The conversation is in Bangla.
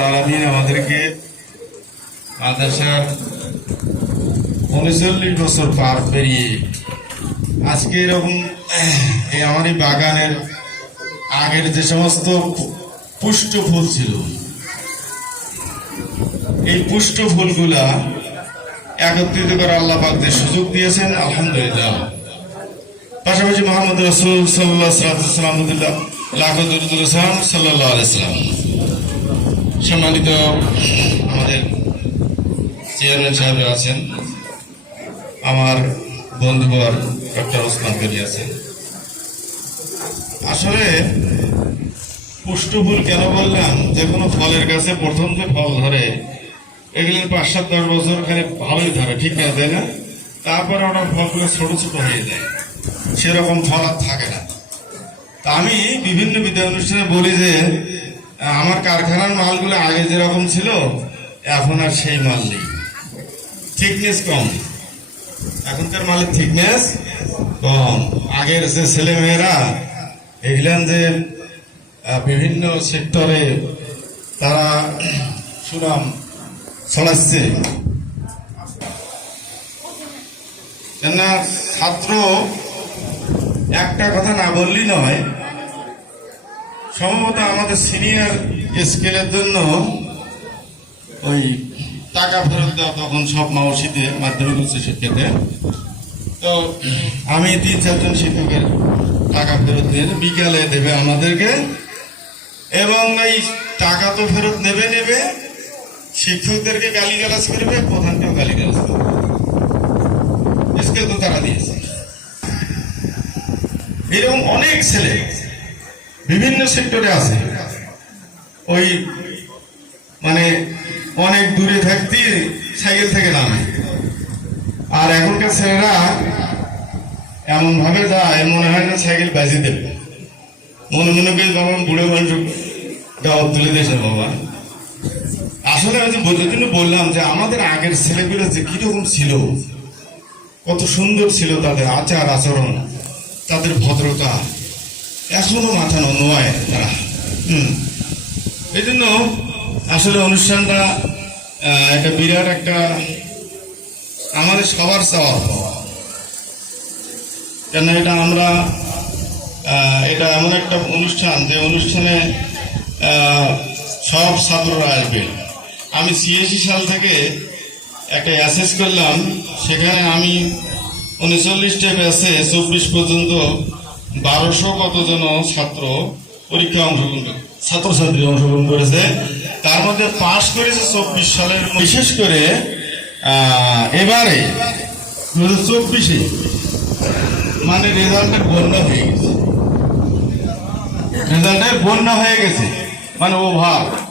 রব্বুল আলমিন আমাদেরকে মাদ্রাসার উনচল্লিশ বছর পার পেরিয়ে আজকে এরকম এই আমার এই বাগানের আগের যে সমস্ত পুষ্ট ফুল ছিল, এই পুষ্ট ফুলগুলা একত্রিত করে আল্লাহ পাক সুযোগ দিয়েছেন, আলহামদুলিল্লাহ। পাশাপাশি মোহাম্মদ রসুল সাল্লাহ লাখুদুল ইসলাম সাল্লাহ আলাইসালাম সম্মানিত আমাদের চেয়ারম্যান সাহেব আছেন, আমার বন্ধুবর ডক্টর ওসমান গনি আছেন। আসলে পুষ্টফুল কেন বললাম? যে কোনো ফলের গাছে প্রথম যে ফল ধরে, এগুলির পাঁচ সাত দশ বছর খালি ভালোই ধরে, ঠিক না, তাই না? তারপরে ওটা ফলগুলো ছোট ছোট হয়ে যায়। সেরকম ফল আর থাকে না। তা আমি বিভিন্ন বিদ্যা অনুষ্ঠানে বলি যে আমার কারখানার মালগুলো আগে যেরকম ছিল, এখন আর সেই মাল নেই। থিকনেস কম। এখনকার মালের থিকনেস কম। আগের যে ছেলে মেয়েরা এগুলান যে বিভিন্ন সেক্টরে তারা সুনাম ছড়াচ্ছে। কেননা ছাত্র একটা কথা না বললেই নয় সম্ভবত আমাদের সিনিয়র স্কেলের জন্য ওই টাকা ফেরত দেওয়া তখন সব মাওসিতে মাধ্যমিক উচ্চ শিক্ষাতে। তো আমি তিন চারজন শিক্ষকের টাকা ফেরত দিয়ে বিকালে দেবে আমাদেরকে এবং এই টাকা তো ফেরত নেবে নেবে শিক্ষকদেরকে গালিগালাজ করবে, প্রধানকেও গালিগালাজ করবে। স্কেল তো তারা দিয়েছে। এরকম অনেক ছেলে বিভিন্ন সেক্টরে আছে। ওই মানে অনেক দূরে থাকতে সাইকেল থেকে নামে। আর এখনকার ছেলেরা এমন ভাবে যায় মনে হয় না সাইকেল বাজি দেবে। মনে মনে করে বাবা, বুড়ো মানুষ গাওয়ার তুলে দিয়েছে বাবা। আসলে আমি বলতে জন্য বললাম যে আমাদের আগের ছেলেগুলো যে কীরকম ছিল, কত সুন্দর ছিল তাদের আচার আচরণ তাদের ভদ্রতা এখনও মাথা নয় তারা। হুম। এই জন্য আসলে অনুষ্ঠানটা একটা বিরাট একটা আমাদের সবার চাওয়া। পাওয়া কেন এটা আমরা এটা এমন একটা অনুষ্ঠান যে অনুষ্ঠানে সব ছাত্ররা আসবে। আমি সিএসি সাল থেকে একটা অ্যাসেস করলাম, সেখানে আমি উনচল্লিশটা ব্যাচে চব্বিশ পর্যন্ত বারোশো কত কতজন ছাত্র পরীক্ষা অংশগ্রহণ করে- ছাত্রছাত্রী অংশগ্রহণ করেছে। তার মধ্যে পাশ করেছে চব্বিশ সালের বিশেষ করে এবারে দু হাজার চব্বিশে মানে রেজাল্টের বন্যা হয়ে গেছে। রেজাল্টের বন্যা হয়ে গেছে। মানে ওভার।